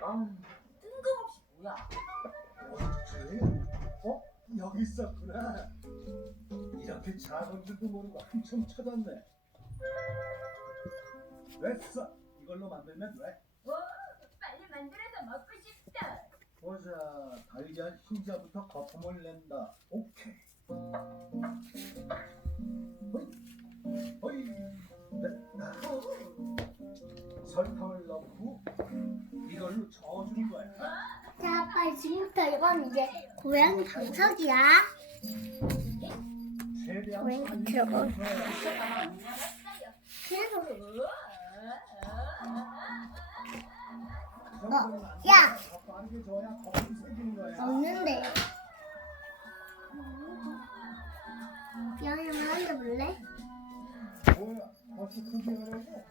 아, 뜬금없이 뭐야? 어째? 어? 여기 있었구나. 이렇게 작은 줄도 모르고 한참 찾았네. 됐어. 이걸로 만들면 돼. 오, 빨리 만들어서 먹고 싶다. 보자. 달걀 흰자부터 거품을 낸다. 오케이. 호이. 호이. 됐다. 설탕을 넣고 이걸로 저어주는 거야. 자, 아빠 지금부터 이건 이제 고양이 방석이야. 빨리 들어가? 그래서 안 야! 없는데. 고양이? 뭐야? 벌써 크게 하려고?